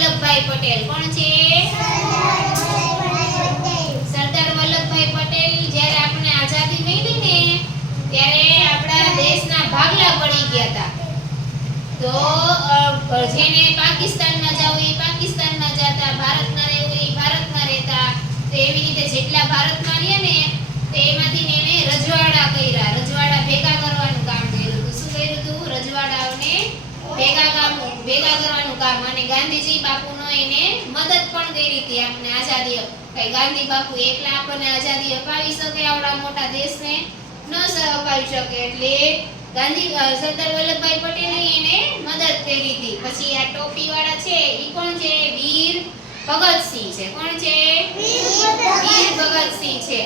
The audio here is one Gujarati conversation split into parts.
વલ્લભભાઈ પટેલ. કોણ છે? સરદાર વલ્લભભાઈ પટેલ. જ્યારે આપણે આઝાદી મળી ને, ત્યારે આપણા દેશના ભાગલા પડી ગયા હતા. તો જેને પાકિસ્તાનમાં જવું એ પાકિસ્તાનમાં જતા ભારતમાં રહેવું એ ભારતમાં રહેતા. તો એવી રીતે જેટલા ભારતમાં રહ્યા ને, તો એમાંથી એને રજવાડા કર્યા. રજવાડા ભેગા કરવાનું કામ કર્યું હતું. શું કર્યું હતું? રજવાડાઓને ભેગા કરવાનું કામ. અને ગાંધીજી બાપુનો એને મદદ પણ કરી હતી આપણે આઝાદી કઈ ગાંધી બાપુ એકલા આપણને આઝાદી અપાવી શકે આવડા મોટા દેશને? ન અપાવી શકે. એટલે ગાંધી સરદાર વલ્લભભાઈ પટેલે એને મદદ કરી હતી. પછી આ ટોપી વાળા છે એ કોણ છે? વીર ભગતસિંહ છે. કોણ છે? વીર ભગતસિંહ છે.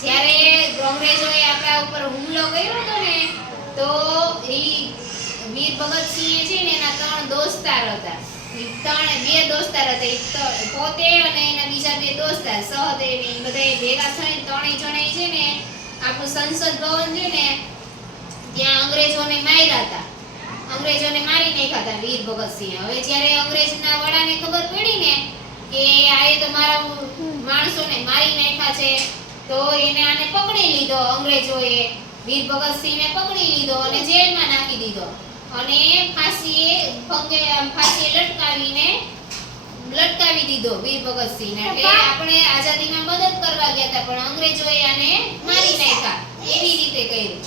જ્યારે અંગ્રેજોએ આપણા ઉપર હુમલો કર્યો હતો ને, તો ઈ વીર ભગતસિંહ છે ને એના ત્રણ દોસ્તાર હતા. ત્રણ બે દોસ્તાર હતા. પોતે અને એના બીજા બે દોસ્તાર, સહદેવ ને બધા ભેગા થઈને ત્રણેય જણા છે ને આપણું સંસદ ભવન છે ને ત્યાં અંગ્રેજોને માર્યા હતા. અંગ્રેજોને મારી નાખ્યા હતા વીર ભગતસિંહ. હવે જ્યારે અંગ્રેજના વડાને ખબર પડી ને કે આ એ તો મારા માણસોને મારી નાખ્યા છે, તો એને આને પકડી લીધો અંગ્રેજોએ. વીર ભગતસિંહને પકડી લીધો અને જેલમાં નાખી દીધો. અને ફાંસીએ પગે ફાંસીએ લટકાવીને લટકાવી દીધો વીર ભગતસિંહને. એટલે આપણે આઝાદીમાં મદદ કરવા ગયા હતા પણ અંગ્રેજોએ આને મારી નાખ્યા. એવી રીતે કર્યું.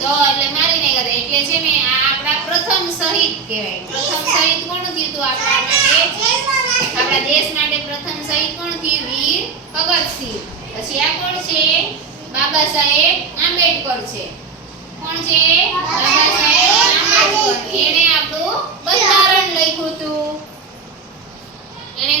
તો એટલે મારી નાખ્યા એટલે છે ને આ આપણા પ્રથમ શહીદ કહેવાય. પ્રથમ શહીદ કોણ થયું હતું? આપણા માટે. આપણા દેશ માટે પ્રથમ શહીદ કોણ થયું? વીર ભગતસિંહ. પછી આ કોણ છે? બાબા સાહેબ આંબેડકર છે. કોણ છે બાબા સાહેબ આંબેડકર એને આપણો બધા